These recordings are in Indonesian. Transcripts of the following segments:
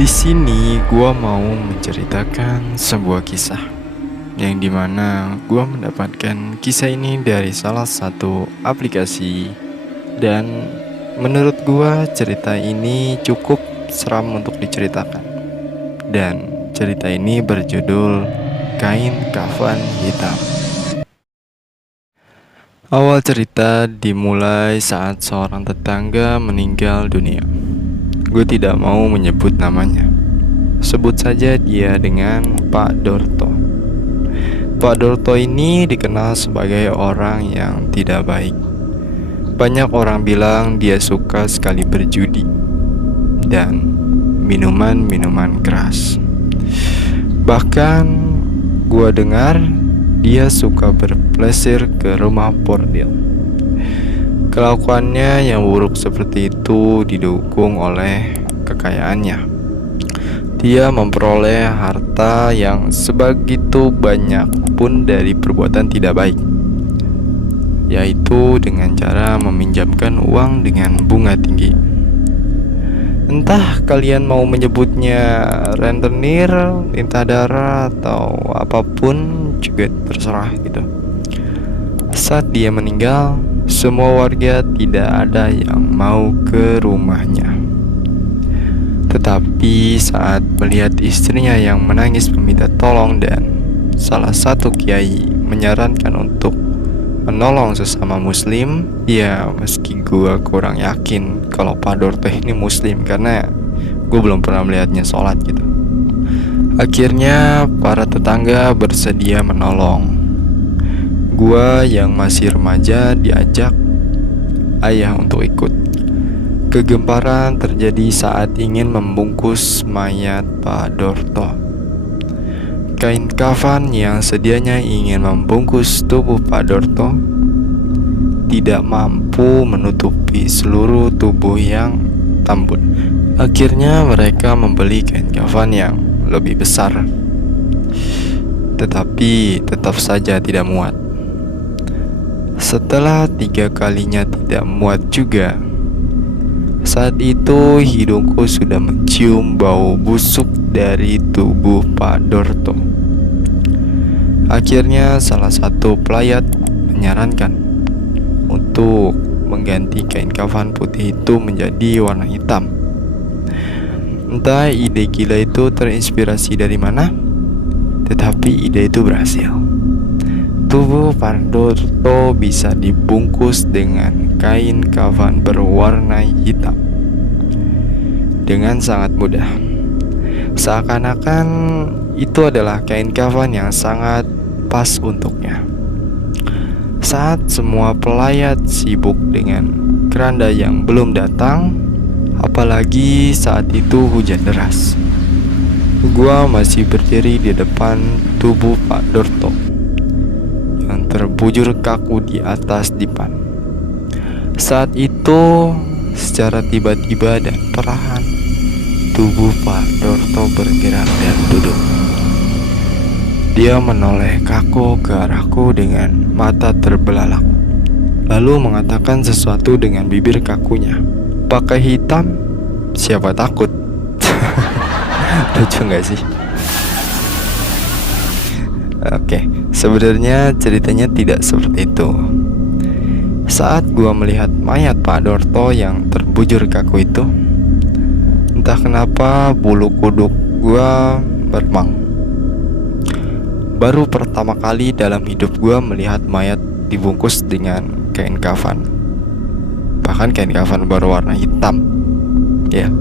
Di sini gua mau menceritakan sebuah kisah yang dimana gua mendapatkan kisah ini dari salah satu aplikasi dan menurut gua cerita ini cukup seram untuk diceritakan. Dan cerita ini berjudul Kain Kafan Hitam. Awal cerita dimulai saat seorang tetangga meninggal dunia. Gue tidak mau menyebut namanya. Sebut saja dia dengan Pak Dorto. Pak Dorto ini dikenal sebagai orang yang tidak baik. Banyak orang bilang dia suka sekali berjudi dan minuman-minuman keras. Bahkan gue dengar dia suka berplesir ke rumah bordil. Kelakuannya yang buruk seperti itu didukung oleh kekayaannya. Dia memperoleh harta yang sebegitu banyak pun dari perbuatan tidak baik, yaitu dengan cara meminjamkan uang dengan bunga tinggi. Entah kalian mau menyebutnya rentenir, minta darah, atau apapun juga terserah gitu. Saat dia meninggal, semua warga tidak ada yang mau ke rumahnya. Tetapi saat melihat istrinya yang menangis meminta tolong dan salah satu kiai menyarankan untuk menolong sesama muslim, ya meski gue kurang yakin kalau Pak Dorto ini muslim karena gue belum pernah melihatnya sholat gitu. Akhirnya para tetangga bersedia menolong. Gua yang masih remaja diajak ayah untuk ikut. Kegemparan terjadi saat ingin membungkus mayat Pak Dorto. Kain kafan yang sedianya ingin membungkus tubuh Pak Dorto tidak mampu menutupi seluruh tubuh yang tambun. Akhirnya mereka membeli kain kafan yang lebih besar, tetapi tetap saja tidak muat. Setelah 3 kalinya tidak muat juga, saat itu hidungku sudah mencium bau busuk dari tubuh Pak Dorto. Akhirnya salah satu pelayat menyarankan untuk mengganti kain kafan putih itu menjadi warna hitam. Entah ide gila itu terinspirasi dari mana, tetapi ide itu berhasil. Tubuh Pak Dorto bisa dibungkus dengan kain kafan berwarna hitam dengan sangat mudah. Seakan-akan itu adalah kain kafan yang sangat pas untuknya. Saat semua pelayat sibuk dengan keranda yang belum datang, apalagi saat itu hujan deras, gua masih berdiri di depan tubuh Pak Dorto yang terbujur kaku di atas dipan. Saat itu, secara tiba-tiba dan perlahan, tubuh Pak Dorto bergerak dan duduk. Dia menoleh kaku ke arahku dengan mata terbelalak, lalu mengatakan sesuatu dengan bibir kakunya. Pakai hitam, siapa takut? Lucu gak sih? Oke, sebenarnya ceritanya tidak seperti itu. Saat gua melihat mayat Pak Dorto yang terbujur kaku itu, entah kenapa bulu kuduk gua beremang. Baru pertama kali dalam hidup gua melihat mayat dibungkus dengan kain kafan, bahkan kain kafan berwarna hitam. Ya,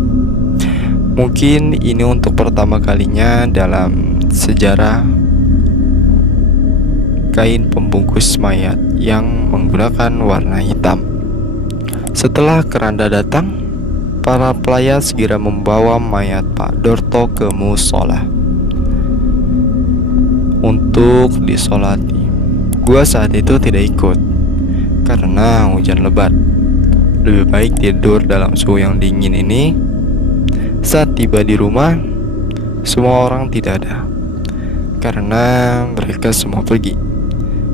mungkin ini untuk pertama kalinya dalam sejarah kain pembungkus mayat yang menggunakan warna hitam. Setelah keranda datang, para pelayat segera membawa mayat Pak Dorto ke musola untuk disolati. Gua saat itu tidak ikut karena hujan lebat. Lebih baik tidur dalam suhu yang dingin ini. Saat tiba di rumah, semua orang tidak ada karena mereka semua pergi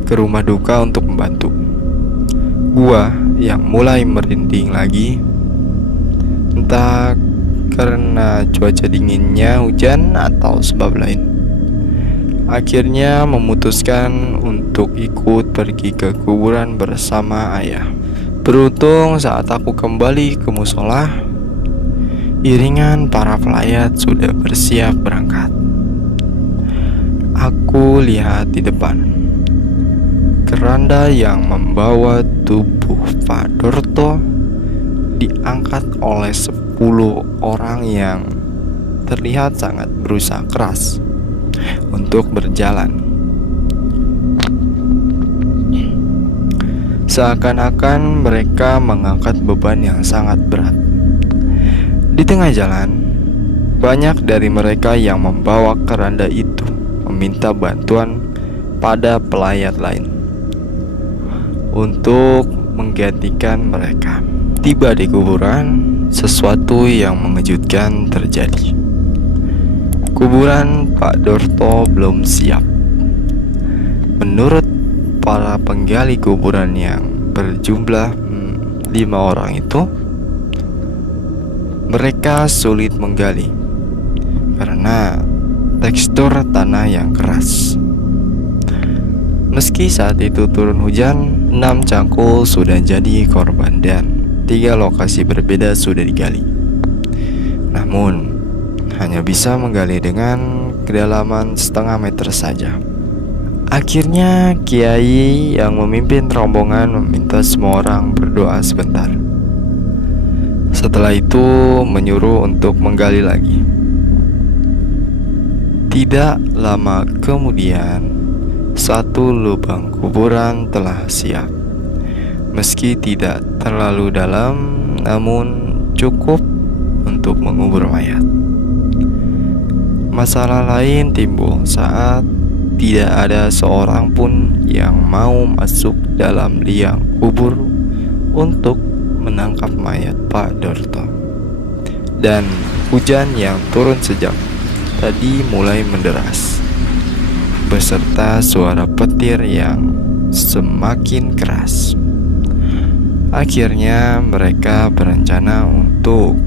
ke rumah duka untuk membantu. Gua yang mulai merinding lagi, entah karena cuaca dinginnya, hujan, atau sebab lain. Akhirnya memutuskan untuk ikut pergi ke kuburan bersama ayah. Beruntung saat aku kembali ke musola, iringan para pelayat sudah bersiap berangkat. Aku lihat di depan, keranda yang membawa tubuh Pak Dorto diangkat oleh 10 orang yang terlihat sangat berusaha keras untuk berjalan. Seakan-akan mereka mengangkat beban yang sangat berat. Di tengah jalan, banyak dari mereka yang membawa keranda itu meminta bantuan pada pelayat lain untuk menggantikan mereka. Tiba di kuburan, sesuatu yang mengejutkan terjadi. Kuburan Pak Dorto belum siap. Menurut para penggali kuburan yang berjumlah 5 orang itu, mereka sulit menggali karena tekstur tanah yang keras. Meski saat itu turun hujan, 6 cangkul sudah jadi korban dan 3 lokasi berbeda sudah digali. Namun, hanya bisa menggali dengan kedalaman setengah meter saja. Akhirnya, kiai yang memimpin rombongan meminta semua orang berdoa sebentar. Setelah itu, menyuruh untuk menggali lagi. Tidak lama kemudian, satu lubang kuburan telah siap. Meski tidak terlalu dalam, namun cukup untuk mengubur mayat. Masalah lain timbul saat tidak ada seorang pun yang mau masuk dalam liang kubur untuk menangkap mayat Pak Dorto. Dan hujan yang turun sejak tadi mulai menderas, beserta suara petir yang semakin keras. Akhirnya mereka berencana untuk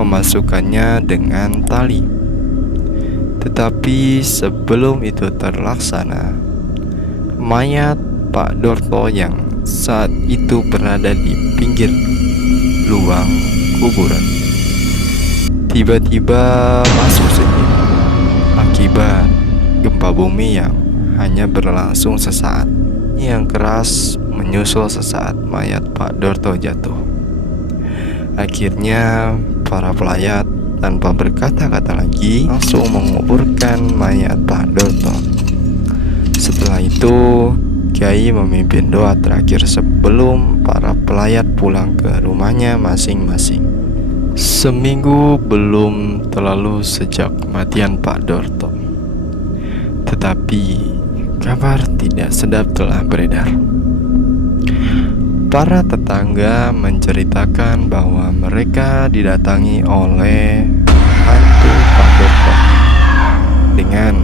memasukkannya dengan tali. Tetapi sebelum itu terlaksana, mayat Pak Dorto yang saat itu berada di pinggir lubang kuburan tiba-tiba masuk sendiri akibat gempa bumi yang hanya berlangsung sesaat. Yang keras menyusul sesaat mayat Pak Dorto jatuh. Akhirnya para pelayat tanpa berkata-kata lagi langsung menguburkan mayat Pak Dorto. Setelah itu, kiai memimpin doa terakhir sebelum para pelayat pulang ke rumahnya masing-masing. Seminggu belum terlalu sejak kematian Pak Dorto, tetapi kabar tidak sedap telah beredar. Para tetangga menceritakan bahwa mereka didatangi oleh hantu Pak Dorto dengan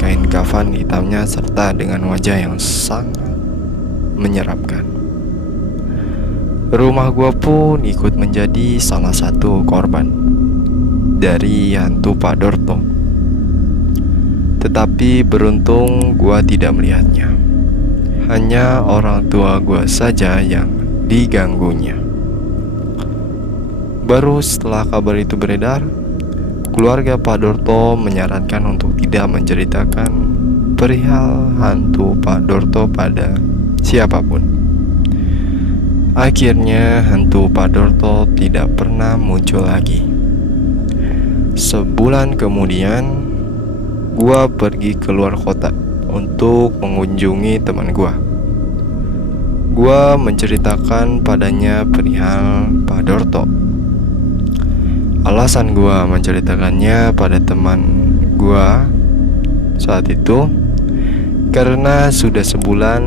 kain kafan hitamnya serta dengan wajah yang sangat menyeramkan. Rumah gua pun ikut menjadi salah satu korban dari hantu Pak Dorto. Tetapi beruntung gua tidak melihatnya. Hanya orang tua gua saja yang diganggunya. Baru setelah kabar itu beredar, keluarga Pak Dorto menyarankan untuk tidak menceritakan perihal hantu Pak Dorto pada siapapun. Akhirnya hantu Pak Dorto tidak pernah muncul lagi. Sebulan kemudian, gua pergi keluar kota untuk mengunjungi teman gua. Gua menceritakan padanya perihal Pak Dorto. Alasan gua menceritakannya pada teman gua saat itu karena sudah sebulan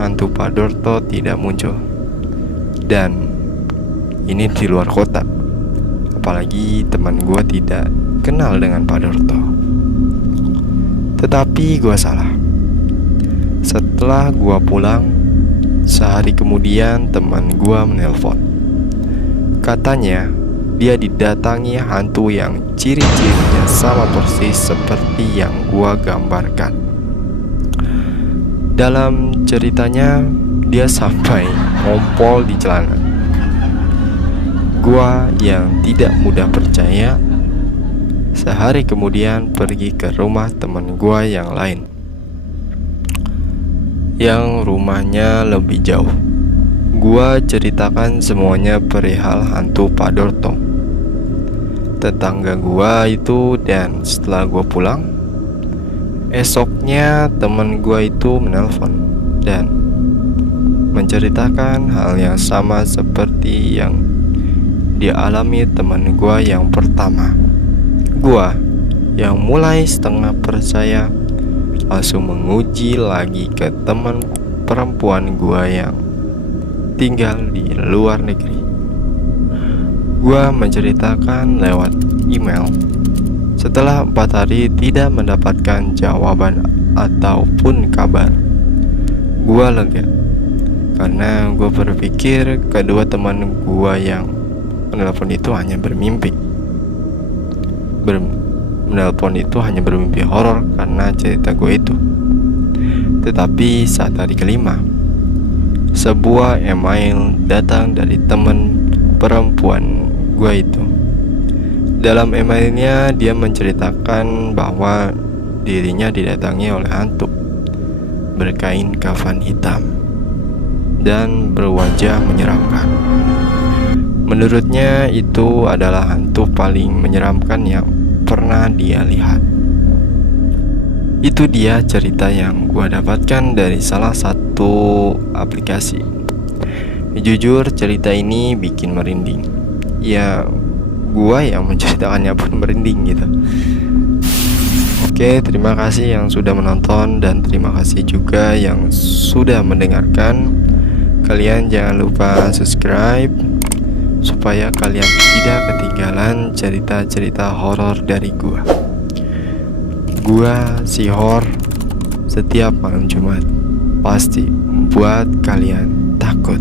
hantu Pak Dorto tidak muncul. Dan ini di luar kota. Apalagi teman gua tidak kenal dengan Pak Dorto. Tetapi gua salah. Setelah gua pulang, sehari kemudian teman gua menelpon. Katanya dia didatangi hantu yang ciri-cirinya sama persis seperti yang gua gambarkan. Dalam ceritanya, dia sampai ngompol di celana. Gua yang tidak mudah percaya, sehari kemudian pergi ke rumah teman gua yang lain, yang rumahnya lebih jauh. Gua ceritakan semuanya perihal hantu Pak Dorto, tetangga gua itu, dan setelah gua pulang, esoknya teman gua itu menelpon dan menceritakan hal yang sama seperti yang dialami teman gua yang pertama. Gua yang mulai setengah percaya langsung menguji lagi ke teman perempuan gua yang tinggal di luar negeri. Gua menceritakan lewat email. Setelah 4 hari tidak mendapatkan jawaban ataupun kabar, gua lega karena gua berpikir kedua teman gua yang menelpon itu hanya bermimpi. Menelpon itu hanya bermimpi horor karena cerita gue itu. Tetapi saat hari kelima, sebuah email datang dari teman perempuan gue itu. Dalam emailnya dia menceritakan bahwa dirinya didatangi oleh hantu berkain kafan hitam dan berwajah menyeramkan. Menurutnya itu adalah hantu paling menyeramkan yang pernah dia lihat. Itu dia cerita yang gua dapatkan dari salah satu aplikasi. Jujur cerita ini bikin merinding. Ya, gua yang menceritakannya pun merinding gitu. Oke, terima kasih yang sudah menonton dan terima kasih juga yang sudah mendengarkan. Kalian jangan lupa subscribe supaya kalian tidak ketinggalan cerita-cerita horor dari gua. Gua si Hor, setiap malam Jumat pasti membuat kalian takut.